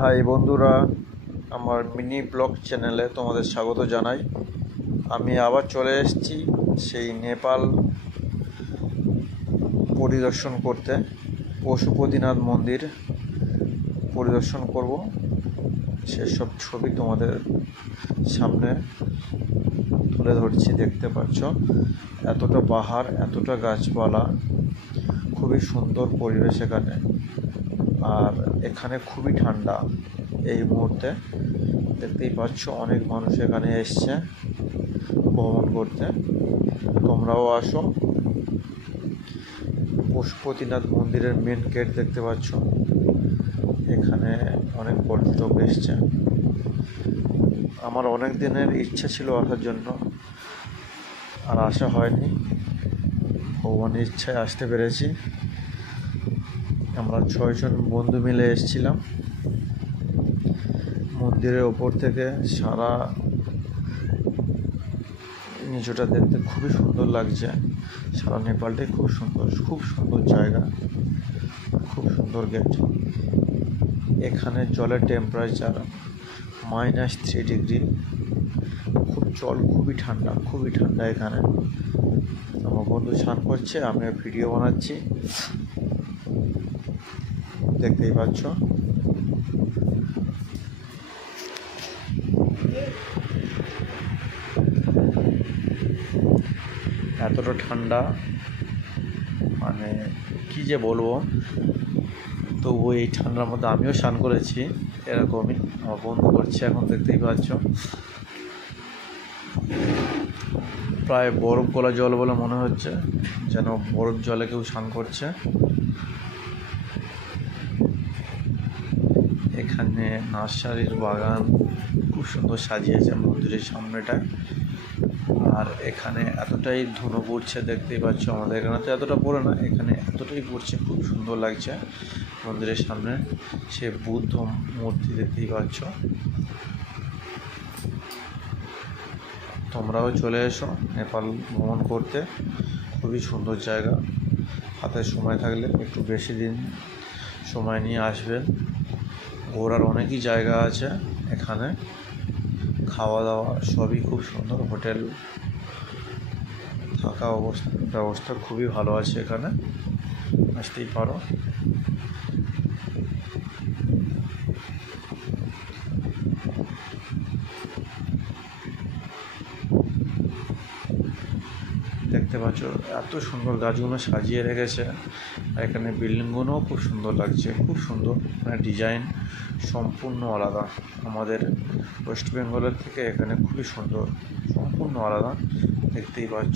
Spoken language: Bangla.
হাই বন্ধুরা, আমার মিনি ব্লগ চ্যানেলে তোমাদের স্বাগত জানাই। আমি আবার চলে এসেছি সেই নেপাল পরিদর্শন করতে। পশুপতিনাথ মন্দির পরিদর্শন করব, সেসব ছবি তোমাদের সামনে তুলে ধরছি। দেখতে পাচ্ছ এতটা পাহাড়, এতটা গাছপালা, খুবই সুন্দর পরিবেশ এখানে। আর এখানে খুবই ঠান্ডা এই মুহূর্তে। দেখতেই পাচ্ছ অনেক মানুষ এখানে এসছে ভ্রমণ করতে। তোমরাও আসো। পশুপতিনাথ মন্দিরের মেন গেট দেখতে পাচ্ছ, এখানে অনেক পর্যটক এসছে। আমার অনেক দিনের ইচ্ছা ছিল আসার জন্য, আর আসা হয়নি। ভগবানের ইচ্ছায় আসতে পেরেছি। আমরা 6 জন বন্ধু মিলে এসেছিলাম। মন্দিরের ওপর থেকে সারা নিচটা দেখতে খুবই সুন্দর লাগছে। সারা নেপালটাই খুব সুন্দর, খুব সুন্দর জায়গা, খুব সুন্দর গেট। এখানে জলের টেম্পারেচার -3 ডিগ্রি। জল খুবই ঠান্ডা, খুবই ঠান্ডা এখানে। আমার বন্ধু স্নান করছে, আমি ভিডিও বানাচ্ছি, দেখতেই পাচ্ছ। এতটা ঠান্ডা, মানে কি যে বলবো। তবু এই ঠান্ডার মধ্যে আমিও স্নান করেছি এরকমই। আমার বন্ধু করছে এখন, দেখতেই পাচ্ছ। প্রায় বরফ গলা জল বলে মনে হচ্ছে, যেন বরফ জলে কেউ স্নান করছে। এখানে নার্সারির বাগান খুব সুন্দর সাজিয়েছে মন্দিরের সামনেটায়। আর এখানে এতটাই ধুনো পড়ছে, দেখতেই পাচ্ছ। আমাদের এখানে তো এতটা পড়ে না, এখানে এতটাই পড়ছে, খুব সুন্দর লাগছে। মন্দিরের সামনে সে বুদ্ধ মূর্তি দেখতেই পাচ্ছ। তোমরাও চলে এসো নেপাল ভ্রমণ করতে, খুবই সুন্দর জায়গা। হাতে সময় থাকলে একটু বেশি দিন সময় নিয়ে আসবেন। ঘোরার অনেকই জায়গা আছে এখানে, খাওয়া দাওয়া সবই খুব সুন্দর। হোটেল থাকা ব্যবস্থা খুবই ভালো আছে এখানে, আসতেই পারো। দেখতে পাচ্ছ এত সুন্দর গাছগুলো সাজিয়ে রেখেছে। আর এখানে বিল্ডিংগুলোও খুব সুন্দর লাগছে, খুব সুন্দর। মানে ডিজাইন সম্পূর্ণ আলাদা আমাদের ওয়েস্ট বেঙ্গলের থেকে। এখানে খুবই সুন্দর, সম্পূর্ণ আলাদা, দেখতেই পাচ্ছ।